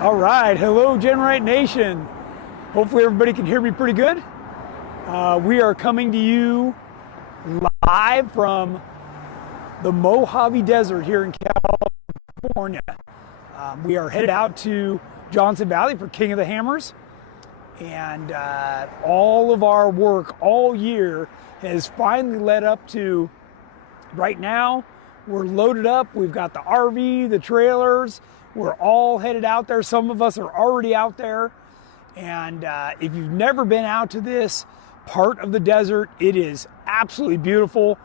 All right, hello GenRight Nation. Hopefully everybody can hear me pretty good. We are coming to you live from the Mojave Desert here in California. We are headed out to Johnson Valley for King of the Hammers. And all of our work all year has finally led up to right now. We're loaded up. We've got the RV, the trailers. We're all headed out there. Some of us are already out there. And if you've never been out to this part of the desert, it is absolutely beautiful.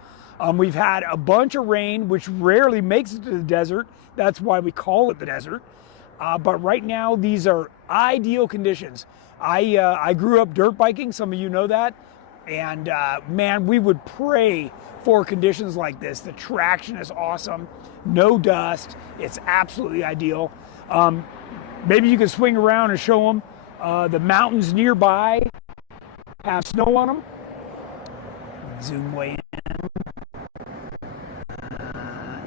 We've had a bunch of rain, which rarely makes it to the desert. That's why we call it the desert. But right now, these are ideal conditions. I grew up dirt biking. Some of you know that. And man, we would pray for conditions like this. The traction is awesome. No dust. It's absolutely ideal. Maybe you can swing around and show them. The mountains nearby have snow on them. Zoom way in.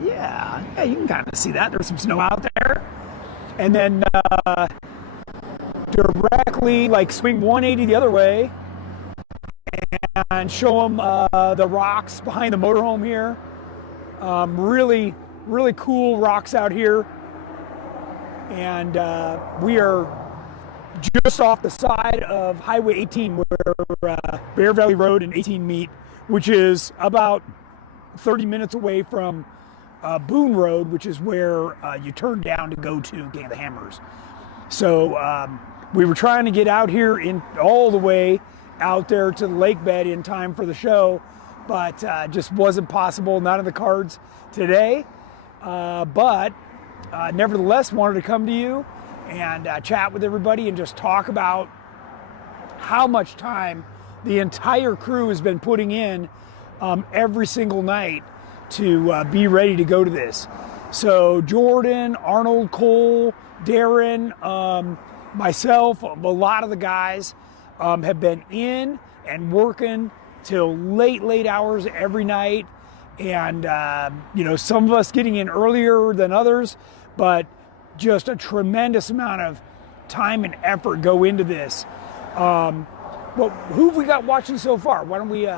Yeah, you can kind of see that. There's some snow out there. And then directly, like swing 180 the other way and show them the rocks behind the motorhome here. Really cool rocks out here. And we are just off the side of Highway 18 where Bear Valley Road and 18 meet, which is about 30 minutes away from Boone Road, which is where you turn down to go to King of the Hammers. So we were trying to get out here in all the way out there to the lake bed in time for the show, but just wasn't possible, not in the cards today. But nevertheless, wanted to come to you and chat with everybody and just talk about how much time the entire crew has been putting in every single night to be ready to go to this. So Jordan, Arnold, Cole, Darren, myself, a lot of the guys have been in and working till late hours every night. And, you know, some of us getting in earlier than others, but just a tremendous amount of time and effort go into this. Well, who have we got watching so far? Why don't we...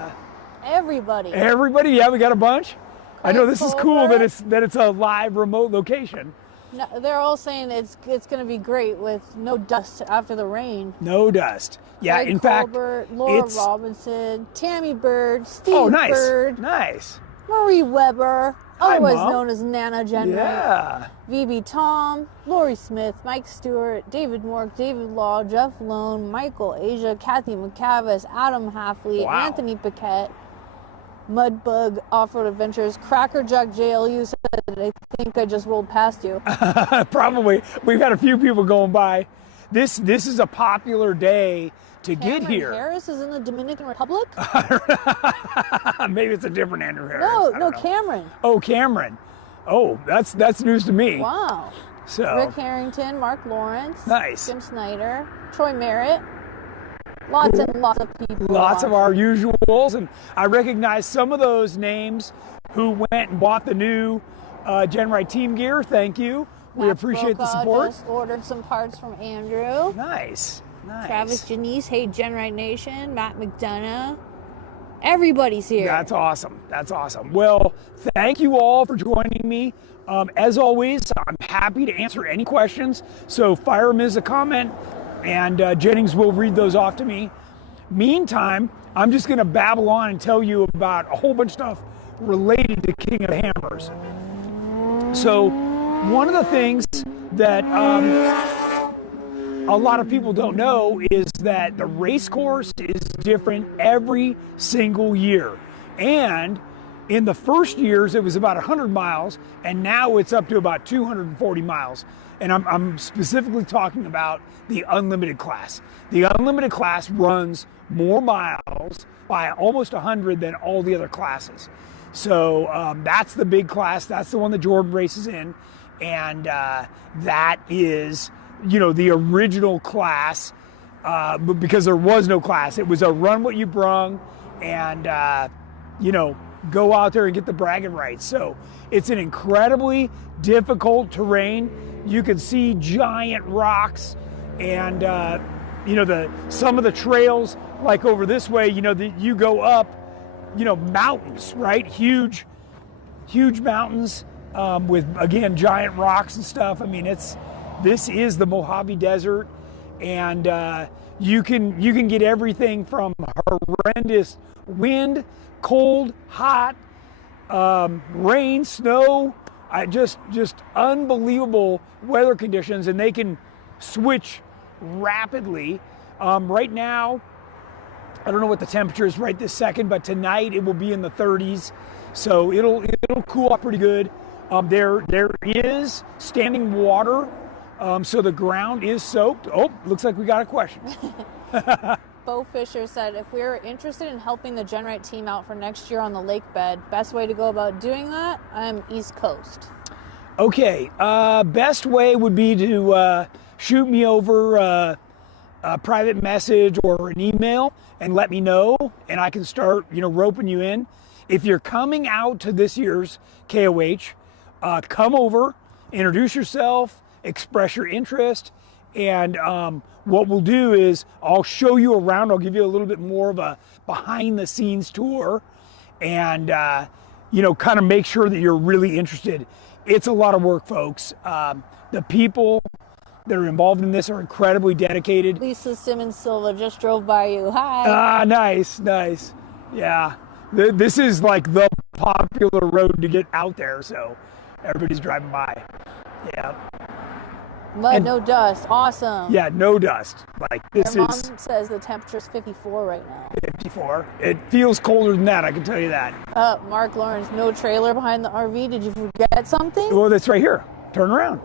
Everybody. Everybody? Yeah, we got a bunch. I know this is cool Colbert. that it's a live remote location. No, they're all saying it's going to be great with no dust after the rain. No dust. Yeah, Craig in Colbert, fact, Laura it's... Robinson, Tammy Bird, Steve nice. Bird, Nice. Marie Weber, Hi, otherwise Mom. known as Nana GenRight, Yeah. VB Tom, Lori Smith, Mike Stewart, David Mork, David Law, Jeff Lone, Michael Asia, Kathy McCavis, Adam Halfley, Wow. Anthony Paquette, Mudbug Off-Road Adventures, Cracker Jack JLU said, I think I just rolled past you. Probably. We've got a few people going by. This is a popular day to get here. Harris is in the Dominican Republic? Maybe it's a different Andrew Harris. No, I don't know. Cameron. Oh, Cameron. Oh, that's news to me. Wow. So Rick Harrington, Mark Lawrence, nice. Jim Snyder, Troy Merritt. Lots and lots of people. Lots of our usuals, and I recognize some of those names who went and bought the new GenRight team gear. Thank you. We Matt appreciate the Brokaw support. Just ordered some parts from Andrew. Nice. Travis Janice, hey GenRight Nation, Matt McDonough. Everybody's here. That's awesome. That's awesome. Well, thank you all for joining me. As always, I'm happy to answer any questions, so fire them as a comment, and Jennings will read those off to me. Meantime, I'm just going to babble on and tell you about a whole bunch of stuff related to King of the Hammers. So, one of the things that a lot of people don't know is that the race course is different every single year. And in the first years, it was about 100 miles, and now it's up to about 240 miles. And I'm specifically talking about the unlimited class. The unlimited class runs more miles by almost 100 than all the other classes. So that's the big class. That's the one that Jordan races in. And that is, you know, the original class, because there was no class. It was a run what you brung and, you know, go out there and get the bragging rights. So it's an incredibly difficult terrain. you can see giant rocks, and you know, some of the trails, like over this way, you know, you go up, you know, mountains, right? Huge mountains with, again, giant rocks and stuff. I mean, this is the Mojave Desert, and you can get everything from horrendous wind, cold, hot, rain, snow, just unbelievable weather conditions, and they can switch rapidly. Right now, I don't know what the temperature is right this second, but tonight it will be in the 30s, so it'll cool off pretty good. There is standing water, so the ground is soaked. Oh, looks like we got a question. Bo Fisher said, if we're interested in helping the GenRight team out for next year on the lake bed, best way to go about doing that? I'm East Coast. Okay, best way would be to shoot me over a private message or an email and let me know, and I can start, you know, roping you in. If you're coming out to this year's KOH, come over, introduce yourself, express your interest, and what we'll do is I'll show you around. I'll give you a little bit more of a behind the scenes tour, and you know, kind of make sure that you're really interested. It's a lot of work, folks. The people that are involved in this are incredibly dedicated. Lisa Simmons Silva just drove by you. Hi. Ah, nice. Yeah, this is like the popular road to get out there, so everybody's driving by. Yeah. Mud, no dust. Awesome. Yeah, no dust. Like this Mom is says the temperature's 54 right now. 54. It feels colder than that, I can tell you that. Mark Lawrence, no trailer behind the RV. Did you forget something? Well, that's right here. Turn around.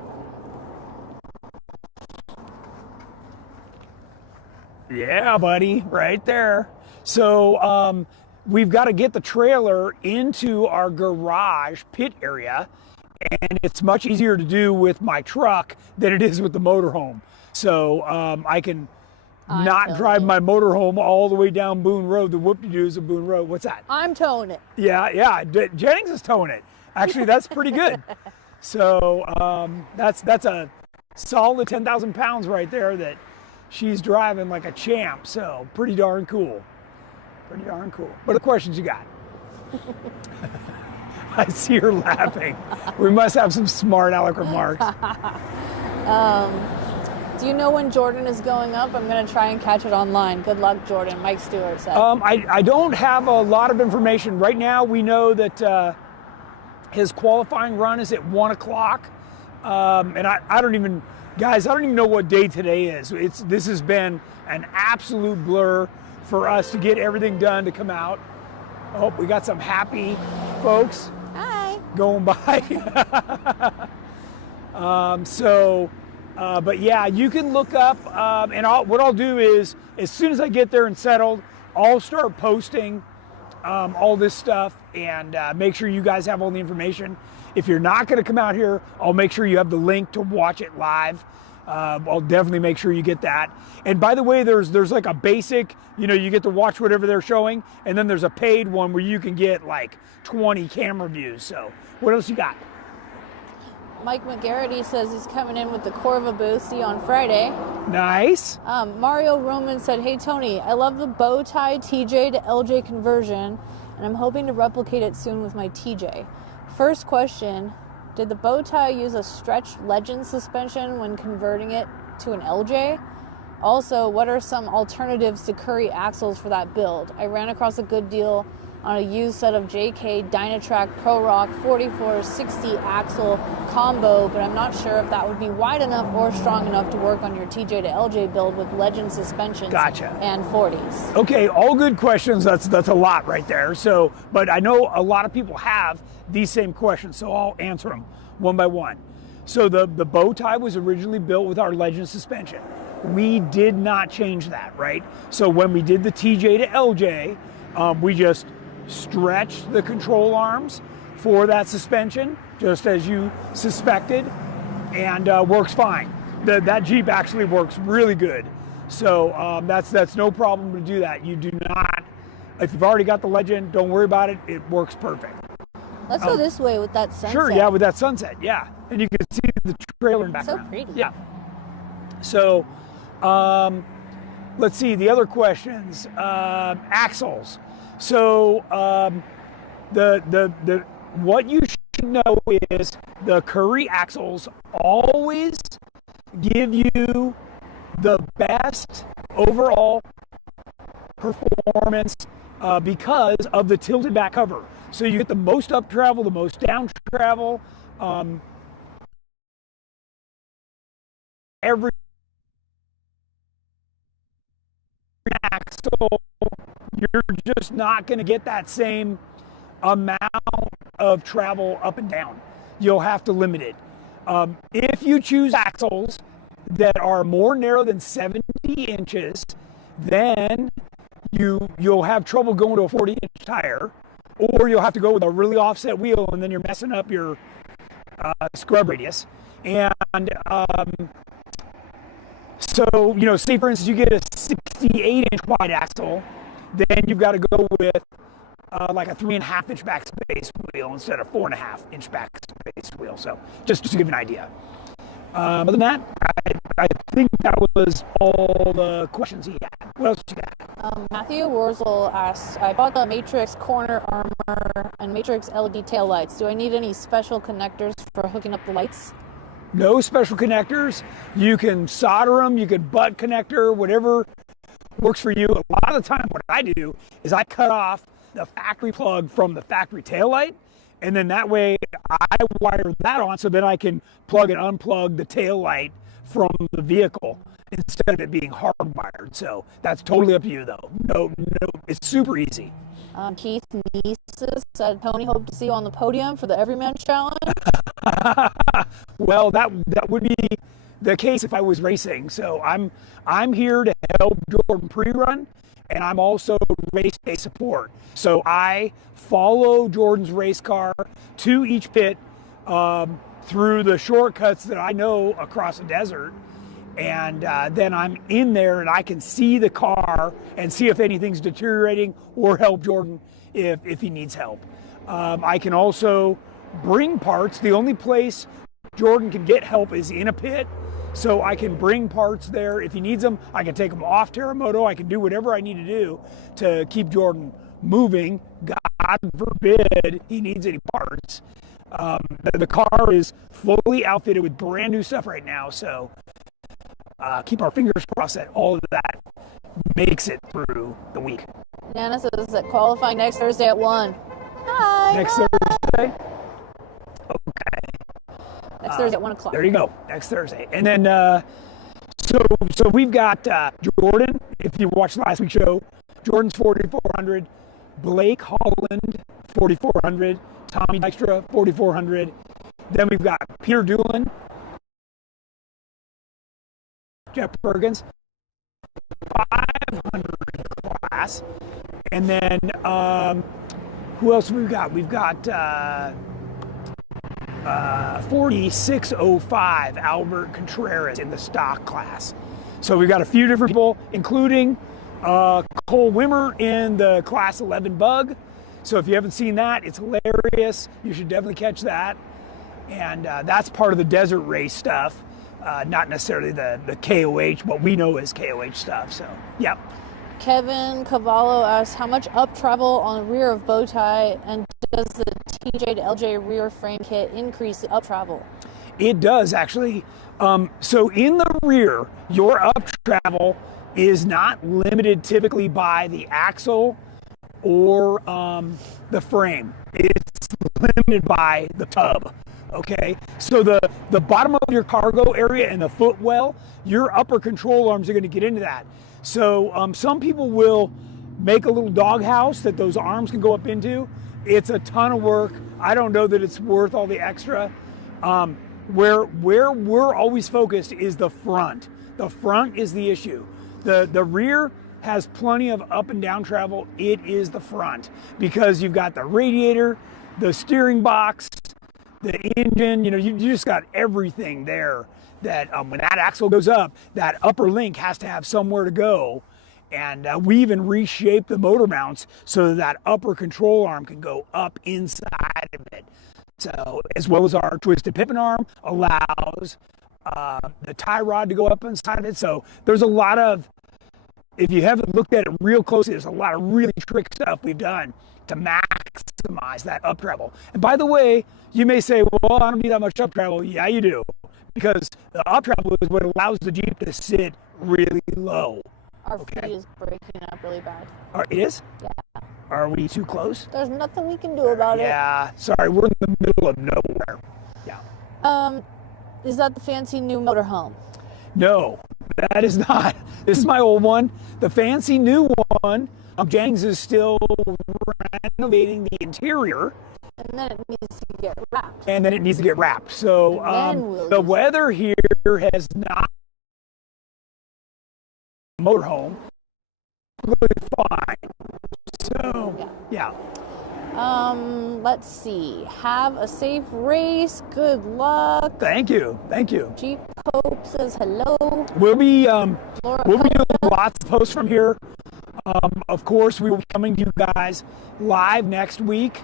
Yeah, buddy, right there. So we've got to get the trailer into our garage pit area, and it's much easier to do with my truck than it is with the motorhome. So I can not drive my motorhome all the way down Boone Road, the whoop-de-doos of Boone Road. What's that? I'm towing it. Yeah, Jennings is towing it. Actually, that's pretty good. So that's a solid 10,000 pounds right there that she's driving like a champ. So pretty darn cool. What are the questions you got? I see her laughing. We must have some smart aleck remarks. Do you know when Jordan is going up? I'm going to try and catch it online. Good luck, Jordan. Mike Stewart said. I don't have a lot of information. Right now we know that his qualifying run is at 1 o'clock. And I don't even know what day today is. This has been an absolute blur for us to get everything done to come out. Oh, we got some happy folks. Hi. Going by. But yeah, you can look up, and what I'll do is, as soon as I get there and settled, I'll start posting all this stuff, and make sure you guys have all the information. If you're not going to come out here, I'll make sure you have the link to watch it live. I'll definitely make sure you get that. And by the way, there's like a basic, you know, you get to watch whatever they're showing, and then there's a paid one where you can get like 20 camera views. So what else you got? Mike McGarrity says he's coming in with the Corva booth. See you on Friday. Nice. Mario Roman said, hey Tony, I love the bow tie TJ to LJ conversion, and I'm hoping to replicate it soon with my TJ. First question, did the bow tie use a stretched Legend suspension when converting it to an LJ? Also, what are some alternatives to Curry axles for that build? I ran across a good deal on a used set of JK Dynatrac Pro Rock 4460 axle combo, but I'm not sure if that would be wide enough or strong enough to work on your TJ to LJ build with Legend suspensions. Gotcha. And 40s. Okay, all good questions. That's a lot right there. So, but I know a lot of people have these same questions, so I'll answer them one by one. So the bow tie was originally built with our Legend suspension. We did not change that, right? So when we did the TJ to LJ, we just stretched the control arms for that suspension, just as you suspected, and works fine. That Jeep actually works really good. So that's no problem to do that. You do not, if you've already got the Legend, don't worry about it. It works perfect. Let's go this way with that sunset. Sure, yeah, with that sunset, yeah. and you can see the trailer in the So background. pretty. Yeah. So, let's see the other questions. Axles. So, the what you should know is the Curry axles always give you the best overall performance because of the tilted back cover. So you get the most up travel, the most down travel. Every axle, you're just not going to get that same amount of travel up and down. You'll have to limit it. If you choose axles that are more narrow than 70 inches, then you'll have trouble going to a 40-inch tire, or you'll have to go with a really offset wheel, and then you're messing up your scrub radius. And so, say for instance you get a 68-inch wide axle, then you've got to go with like a 3.5-inch back space wheel instead of 4.5-inch back space wheel. So just to give you an idea. Other than that, I think that was all the questions he had. What else you got? Matthew Wurzel asks, I bought the Matrix corner armor and Matrix LED tail lights. Do I need any special connectors for hooking up the lights? No special connectors. You can solder them, you can butt connector, whatever works for you. A lot of the time what I do is I cut off the factory plug from the factory tail light, and then that way I wire that on so then I can plug and unplug the tail light from the vehicle instead of it being hardwired. So that's totally up to you though. No, it's super easy. Keith Nieses said, Tony, hope to see you on the podium for the Everyman Challenge. Well, that would be the case if I was racing. So I'm here to help Jordan pre-run, and I'm also race day support. So I follow Jordan's race car to each pit through the shortcuts that I know across the desert. And then I'm in there and I can see the car and see if anything's deteriorating or help Jordan if he needs help. I can also bring parts. The only place Jordan can get help is in a pit. So I can bring parts there if he needs them. I can take them off Terramoto. I can do whatever I need to do to keep Jordan moving. God forbid he needs any parts. The car is fully outfitted with brand new stuff right now. So keep our fingers crossed that all of that makes it through the week. Nana says that qualifying next Thursday at 1. Hi. Next Thursday? Okay. Next Thursday at 1 o'clock. There you go. Next Thursday. And then, so we've got Jordan, if you watched last week's show, Jordan's 4,400, Blake Holland, 4,400, Tommy Dykstra, 4,400. Then we've got Peter Doolin, Jeff Perkins, 500 class. And then, who else we've got? We've got 4,605 Albert Contreras in the stock class. So we've got a few different people, including Cole Wimmer in the class 11 bug. So if you haven't seen that, it's hilarious. You should definitely catch that. And that's part of the desert race stuff, not necessarily the KOH, what we know as KOH stuff. So, yeah. Kevin Cavallo asks, how much up travel on the rear of Bowtie, and does the TJ to LJ rear frame kit increase the up travel? It does, actually. So in the rear, your up travel is not limited typically by the axle or the frame. It's limited by the tub. Okay, so the bottom of your cargo area and the footwell, your upper control arms are going to get into that. So some people will make a little doghouse that those arms can go up into. It's a ton of work. I don't know that it's worth all the extra. Where we're always focused is the front. The front is the issue. The rear has plenty of up and down travel. It is the front because you've got the radiator, the steering box, the engine. You just got everything there. That when that axle goes up, that upper link has to have somewhere to go. And we even reshaped the motor mounts so that upper control arm can go up inside of it. So, as well as our twisted pippin arm allows the tie rod to go up inside of it. So there's a lot of, if you haven't looked at it real closely, there's a lot of really trick stuff we've done to maximize that up travel. And by the way, you may say, well, I don't need that much up travel. Yeah, you do. Because the up travel is what allows the Jeep to sit really low. Our feed is breaking up really bad. It is? Yeah. Are we too close? There's nothing we can do about it. Yeah. Sorry, we're in the middle of nowhere. Yeah. Is that the fancy new motorhome? No, that is not. This is my old one. The fancy new one, Jennings is still renovating the interior. And then it needs to get wrapped. And then it needs to get wrapped. So the weather here has not motorhome really fine. So yeah. Let's see. Have a safe race. Good luck. Thank you. Jeep Pope says hello. We'll be doing lots of posts from here. Of course, we will be coming to you guys live next week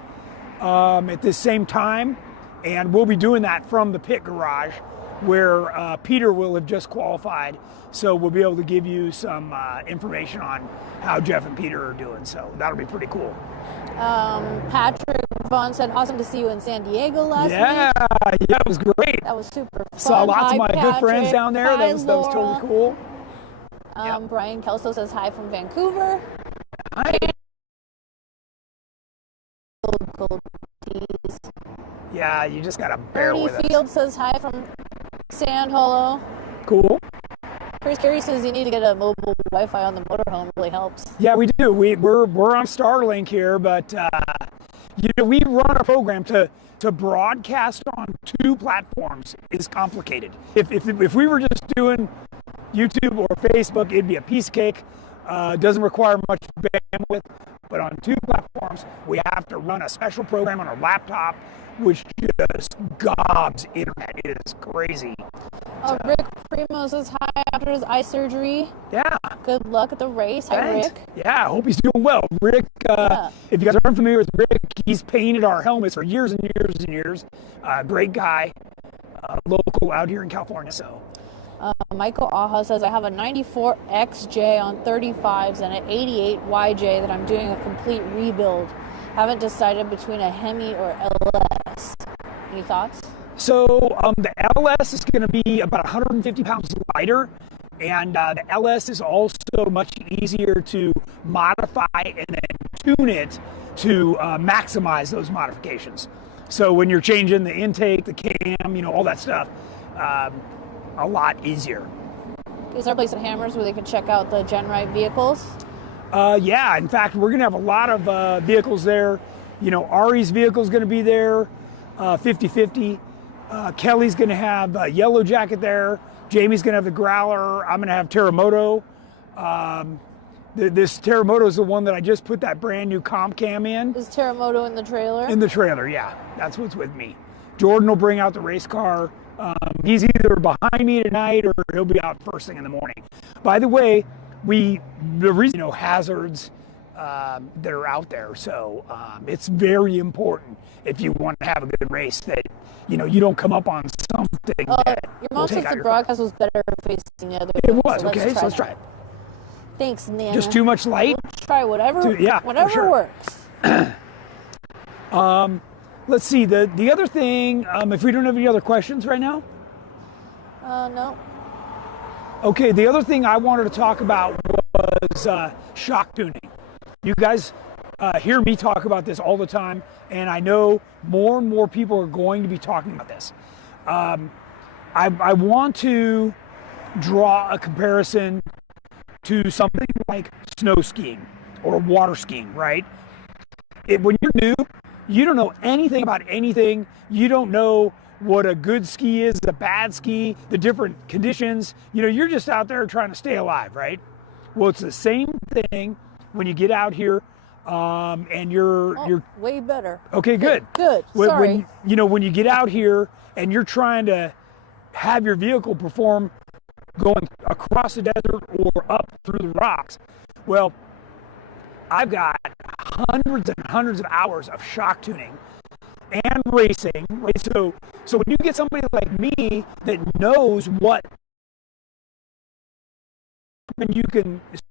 at this same time, and we'll be doing that from the pit garage where Peter will have just qualified. So we'll be able to give you some information on how Jeff and Peter are doing. So that'll be pretty cool. Patrick Vaughn said, awesome to see you in San Diego last week. Yeah, it was great. That was super fun. Saw lots of my Patrick. good friends down there. Hi, That was totally cool. Brian Kelso says hi from Vancouver. Hi. Gold tees. Yeah, you just gotta bear with us. Field says hi from Sand Hollow. Cool. Chris Carey says you need to get a mobile Wi-Fi on the motorhome. Really helps. Yeah, we do. We're on Starlink here, but we run a program to broadcast on 2 platforms is complicated. If we were just doing YouTube or Facebook, it'd be a piece of cake. Doesn't require much bandwidth, but on 2 platforms, we have to run a special program on our laptop, which just gobs internet. It is crazy. Rick Primo says hi after his eye surgery. Yeah. Good luck at the race. Thanks. Hi, Rick. Yeah, I hope he's doing well. Rick, if you guys aren't familiar with Rick, he's painted our helmets for years and years and years. Great guy, local out here in California. So. Michael Aja says, I have a 94 XJ on 35s and an 88 YJ that I'm doing a complete rebuild. Haven't decided between a Hemi or LS. Any thoughts? So the LS is going to be about 150 pounds lighter, and the LS is also much easier to modify and then tune it to maximize those modifications. So when you're changing the intake, the cam, all that stuff, a lot easier. Is there a place at Hammers where they can check out the GenRight vehicles? Yeah, in fact, we're going to have a lot of vehicles there. Ari's vehicle is going to be there, 50-50. Kelly's going to have a Yellow Jacket there. Jamie's going to have the Growler. I'm going to have Terremoto. This Terremoto is the one that I just put that brand new comp cam in. Is Terremoto in the trailer? In the trailer, yeah. That's what's with me. Jordan will bring out the race car. He's either behind me tonight or he'll be out first thing in the morning. By the way, the reason hazards that are out there, so it's very important if you want to have a good race that you don't come up on something. Your mom says the broadcast was better facing the other way. It was, okay, so let's try it. Thanks, Nana. Just too much light? We'll try whatever sure. works. Let's see, the other thing, if we don't have any other questions right now? No. Okay, the other thing I wanted to talk about was shock tuning. You guys hear me talk about this all the time, and I know more and more people are going to be talking about this. I want to draw a comparison to something like snow skiing or water skiing, right? When you're new, you don't know anything about anything. You don't know what a good ski is, a bad ski, the different conditions. You're just out there trying to stay alive, right? Well, it's the same thing when you get out here and you're way better. Okay, good. Good. Sorry. When you get out here and you're trying to have your vehicle perform going across the desert or up through the rocks, well, I've got hundreds and hundreds of hours of shock tuning and racing, right? So when you get somebody like me that knows what, and you can just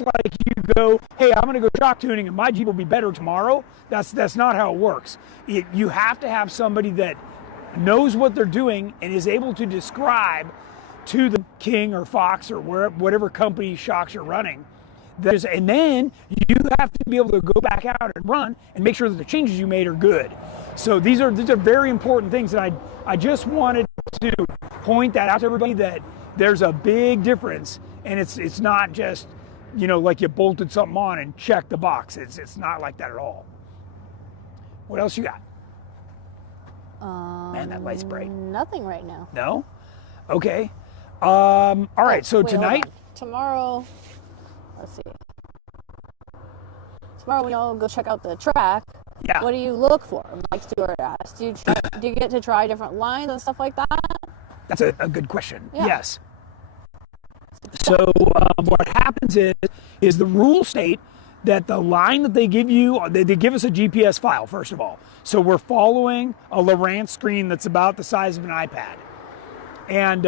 like you go, hey, I'm going to go shock tuning and my Jeep will be better tomorrow. That's not how it works. You have to have somebody that knows what they're doing and is able to describe to the King or Fox or whatever company shocks you're running. And then you have to be able to go back out and run and make sure that the changes you made are good. So these are very important things, and I just wanted to point that out to everybody that there's a big difference, and it's not just, you know, like you bolted something on and check the box. It's not like that at all. What else you got? Man, that light's bright. Nothing right now. No? Okay. All right, so wait, tonight. Tomorrow, let's see. Tomorrow we all go check out the track. Yeah. What do you look for? Like Stuart asked. Do you get to try different lines and stuff like that? That's a good question. Yeah. Yes. So what happens is the rules state that the line that they give you, they give us a GPS file, first of all. So we're following a Lowrance screen that's about the size of an iPad. And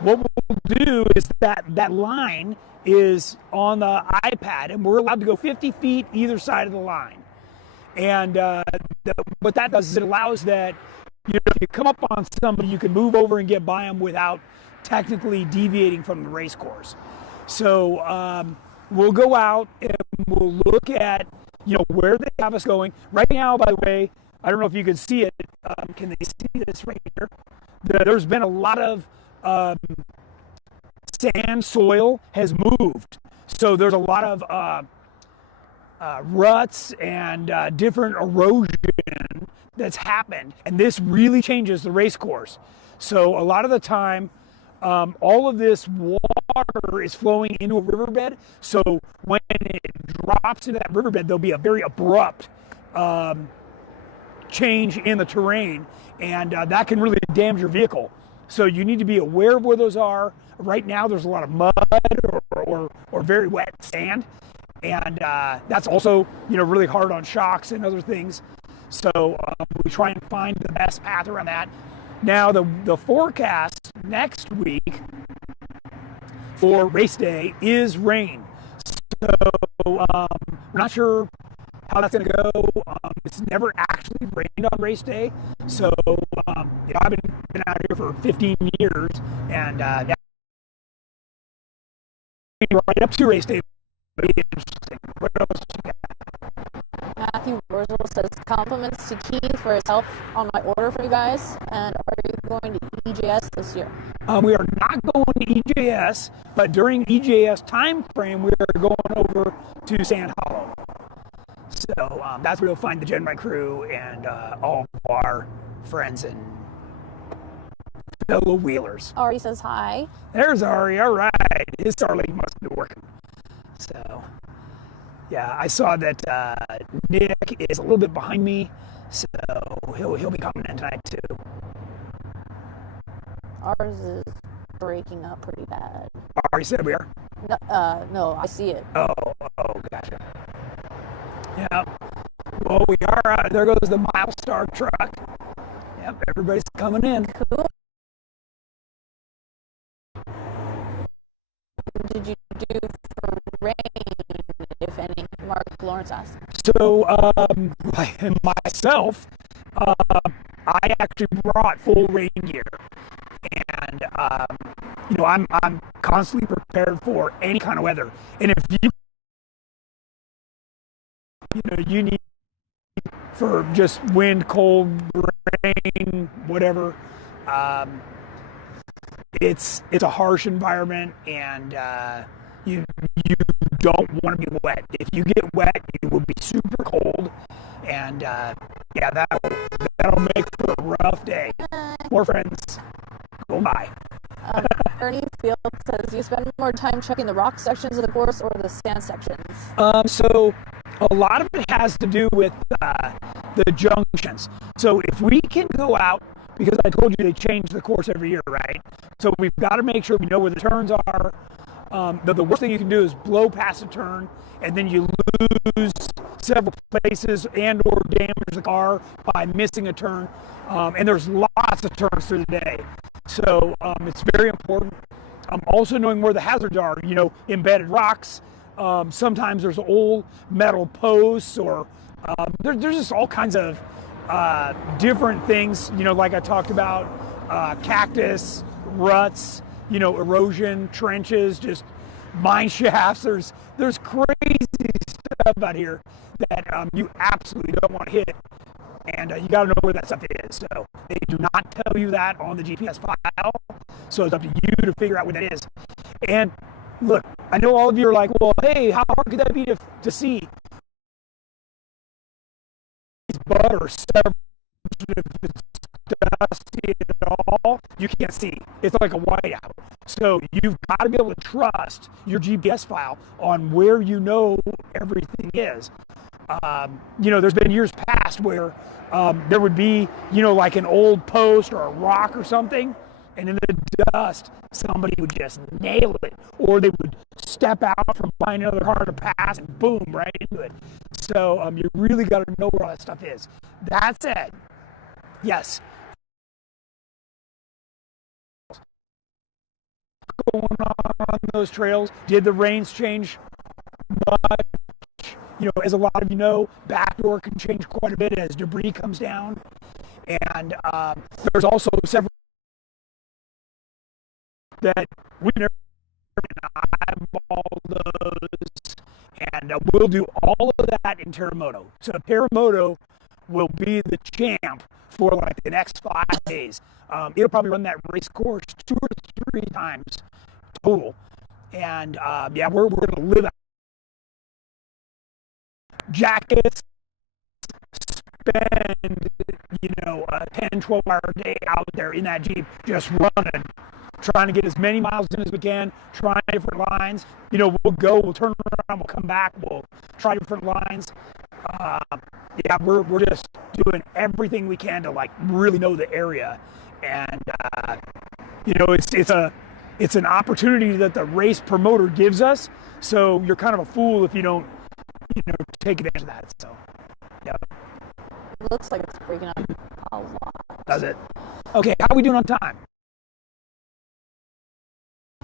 what we'll do is that line is on the iPad, and we're allowed to go 50 feet either side of the line. And what that does is it allows that, you know, if you come up on somebody, you can move over and get by them without technically deviating from the race course. So we'll go out and we'll look at, you know, where they have us going. Right now, by the way, I don't know if you can see it. Can they see this right here? There's been a lot of sand soil has moved. So there's a lot of ruts and different erosion that's happened. And this really changes the race course. So a lot of the time, all of this water is flowing into a riverbed. So when it drops into that riverbed, there'll be a very abrupt change in the terrain, and that can really damage your vehicle. So you need to be aware of where those are. Right now, there's a lot of mud or very wet sand, and that's also, you know, really hard on shocks and other things. So we try and find the best path around that. Now, the forecast next week for race day is rain. So we're not sure how that's going to go. It's never actually rained on race day. So you know, I've been out here for 15 years, and right up to race day. Interesting. What else you got? Matthew Wurzel says, compliments to Keith for his help on my order for you guys. And are you going to EJS this year? We are not going to EJS, but during EJS time frame, we are going over to Sand Hollow. So that's where you'll find the GenRight crew and all of our friends and fellow wheelers. Ari says hi. There's Ari. All right. His Starlink must be working. So, yeah, I saw that Nick is a little bit behind me, so he'll be coming in tonight too. Ours is breaking up pretty bad. Ari said we are? No, I see it. Oh, gotcha. Yeah. Well, we are. There goes the Milestar truck. Yep, everybody's coming in. Cool. What did you do for rain, if any? Mark Lawrence asked. So, myself, I actually brought full rain gear, and you know, I'm constantly prepared for any kind of weather. And if you need for just wind, cold, rain, whatever. It's a harsh environment, and you don't want to be wet. If you get wet, you will be super cold, and yeah, that'll make for a rough day. More friends go by. Ernie Field says, you spend more time checking the rock sections of the course or the sand sections? So a lot of it has to do with the junctions. So if we can go out, because I told you they change the course every year, right? So we've got to make sure we know where the turns are. The worst thing you can do is blow past a turn, and then you lose several places and or damage the car by missing a turn. And there's lots of turns through the day. So it's very important. Also knowing where the hazards are, embedded rocks. Sometimes there's old metal posts, or there's just all kinds of different things, like I talked about, cactus, ruts, erosion, trenches, just mine shafts. There's crazy stuff out here that you absolutely don't want to hit, and you got to know where that stuff is. So they do not tell you that on the GPS file, so it's up to you to figure out what that is. And look, I know all of you are like, well, hey, how hard could that be to see? But or several, if it's dusty at all, you can't see. It's like a whiteout. So you've got to be able to trust your GPS file on where everything is. There's been years past where there would be, like an old post or a rock or something, and in the dust, somebody would just nail it, or they would step out from behind another car to pass and boom, right into it. So you really got to know where all that stuff is. That said, yes, going on those trails, did the rains change much? As a lot of you know, backdoor can change quite a bit as debris comes down, and there's also several that we never eyeball those, and we'll do all of that in Terremoto. So Terremoto will be the champ for like the next 5 days. It'll probably run that race course 2 or 3 times total, and we're going to live out jackets, spend a 10-12 hour day out there in that Jeep just running, trying to get as many miles in as we can, trying different lines. We'll turn around, we'll come back, we'll try different lines. We're just doing everything we can to like really know the area, and it's an opportunity that the race promoter gives us. So you're kind of a fool if you don't take advantage of that. So yeah. It looks like it's breaking up a lot. Does it? Okay, how are we doing on time?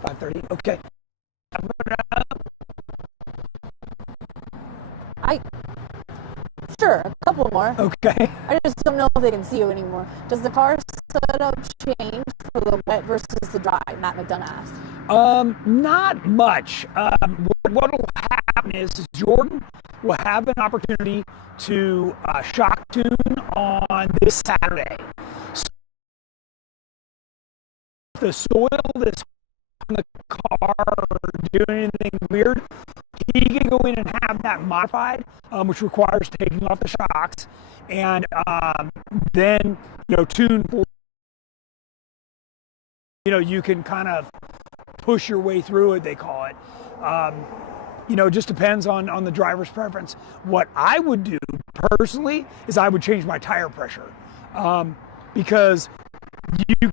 5:30. Okay. Sure, a couple more. Okay. I just don't know if they can see you anymore. Does the car setup change for the wet versus the dry? Matt McDonough asked. Not much. What will happen is Jordan will have an opportunity to shock tune on this Saturday. So if the soil that's on the car or doing anything weird, he can go in and have that modified, which requires taking off the shocks, and then tune for. You can kind of push your way through it, they call it. It just depends on the driver's preference. What I would do personally is I would change my tire pressure, because you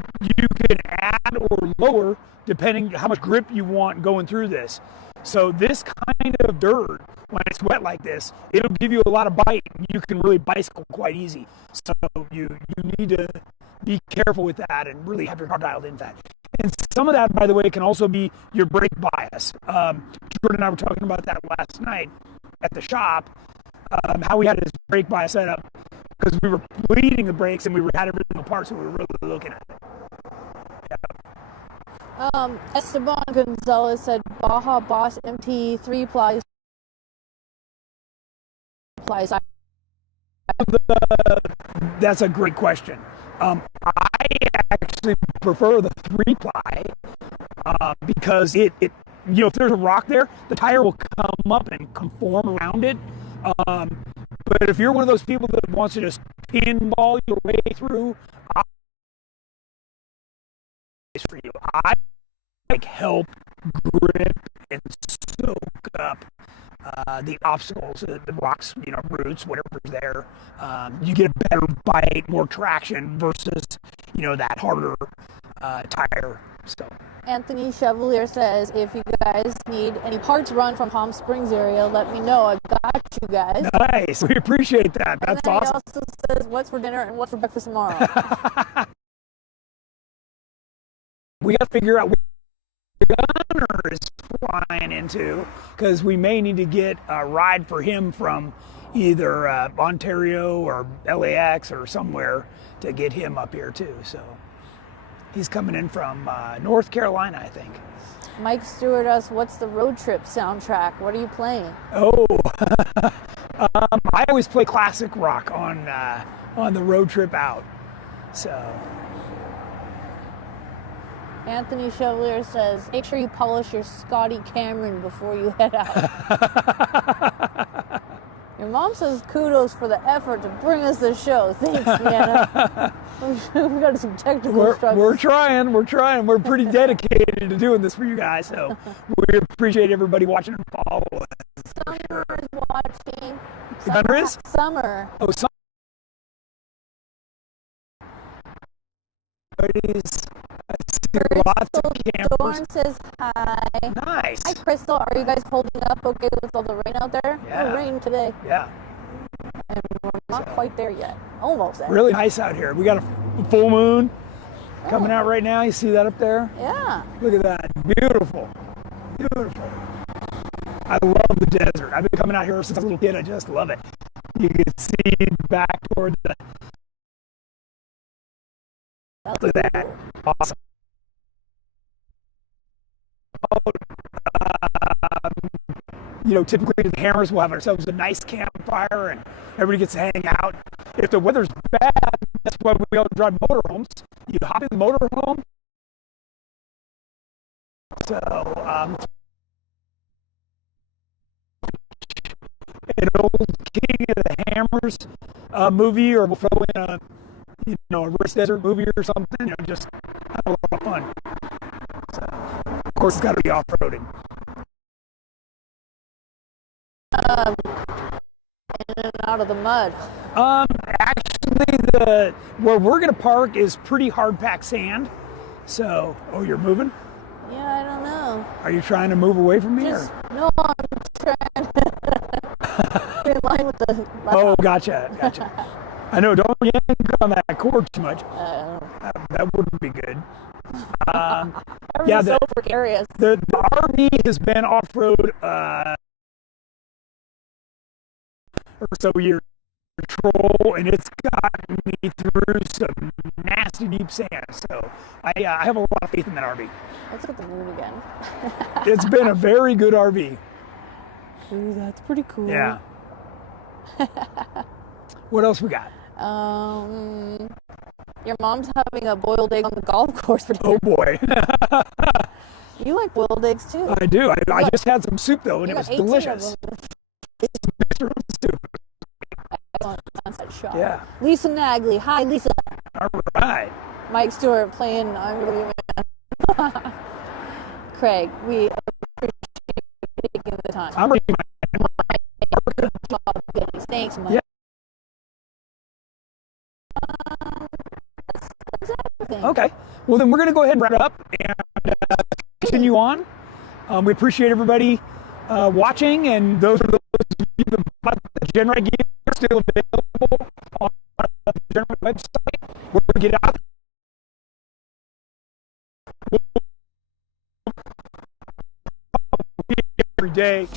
can add or lower depending how much grip you want going through this. So this kind of dirt, when it's wet like this, it'll give you a lot of bite. You can really bicycle quite easy. So you need to be careful with that and really have your car dialed in that. And some of that, by the way, can also be your brake bias. Jordan and I were talking about that last night at the shop, how we had his brake bias set up, because we were bleeding the brakes and we had everything apart, so we were really looking at it. Yeah. Esteban Gonzalez said Baja Boss MT3 plies. That's a great question. I actually prefer the 3-ply because it if there's a rock there, the tire will come up and conform around it. But if you're one of those people that wants to just pinball your way through, it's for you. I help grip and soak up the obstacles, the rocks, roots, whatever's there. You get a better bite, more traction versus, that harder tire. So. Anthony Chevalier says, if you guys need any parts run from Palm Springs area, let me know. I've got you guys. Nice. We appreciate that. That's and then awesome. He also says, what's for dinner and what's for breakfast tomorrow? We got to figure out where Gunner is flying into, because we may need to get a ride for him from either Ontario or LAX or somewhere to get him up here too. So he's coming in from North Carolina, I think. Mike Stewart asks, what's the road trip soundtrack? What are you playing? Oh, I always play classic rock on the road trip out. So. Anthony Chevalier says, make sure you polish your Scotty Cameron before you head out. Your mom says kudos for the effort to bring us the show. Thanks, Deanna. We've got some technical struggles. We're trying. We're pretty dedicated to doing this for you guys. So we appreciate everybody watching and following. Summer is watching. Gunner is? Summer. Oh, Summer. I see lots of campers. Dorn says hi. Nice. Hi, Crystal. Are you guys holding up okay with all the rain out there? Yeah. Oh, rain today. Yeah. And we're not quite there yet. Almost there. Really nice out here. We got a full moon coming out right now. You see that up there? Yeah. Look at that. Beautiful. Beautiful. I love the desert. I've been coming out here since I was a little kid. I just love it. You can see back toward the... Look at that. Awesome. Typically the Hammers will have ourselves a nice campfire and everybody gets to hang out. If the weather's bad, that's why we all drive motorhomes. You hop in the motorhome. So, an old King of the Hammers movie, or we'll throw in a Wrist Desert movie or something, just have a lot of fun. So, of course, it's got to be off-roading. In and out of the mud. Actually, where we're going to park is pretty hard-packed sand. So, you're moving? Yeah, I don't know. Are you trying to move away from me? No, I'm trying to be in line with the laptop. Oh, gotcha. I know, don't yank on that cord too much. That wouldn't be good. So precarious. The RV has been off-road or so years patrol, and it's gotten me through some nasty deep sand. So I have a lot of faith in that RV. Let's get the moon again. It's been a very good RV. Ooh, that's pretty cool. Yeah. What else we got? Your mom's having a boiled egg on the golf course for dinner. Oh boy. You like boiled eggs too? I do. I just had some soup though, and it was 18 delicious. Soup. Sunset shot. Yeah. Lisa Nagley. Hi, Lisa. All right. Mike Stewart playing I'm Gonna Be a Man. Craig, we appreciate you taking the time. I'm ready. Thanks, Mike. Yeah. Okay. Well, then we're going to go ahead and wrap it up and continue on. We appreciate everybody watching, and those of you that bought the GenRight gear are still available on the GenRight website. We're going to get out every day.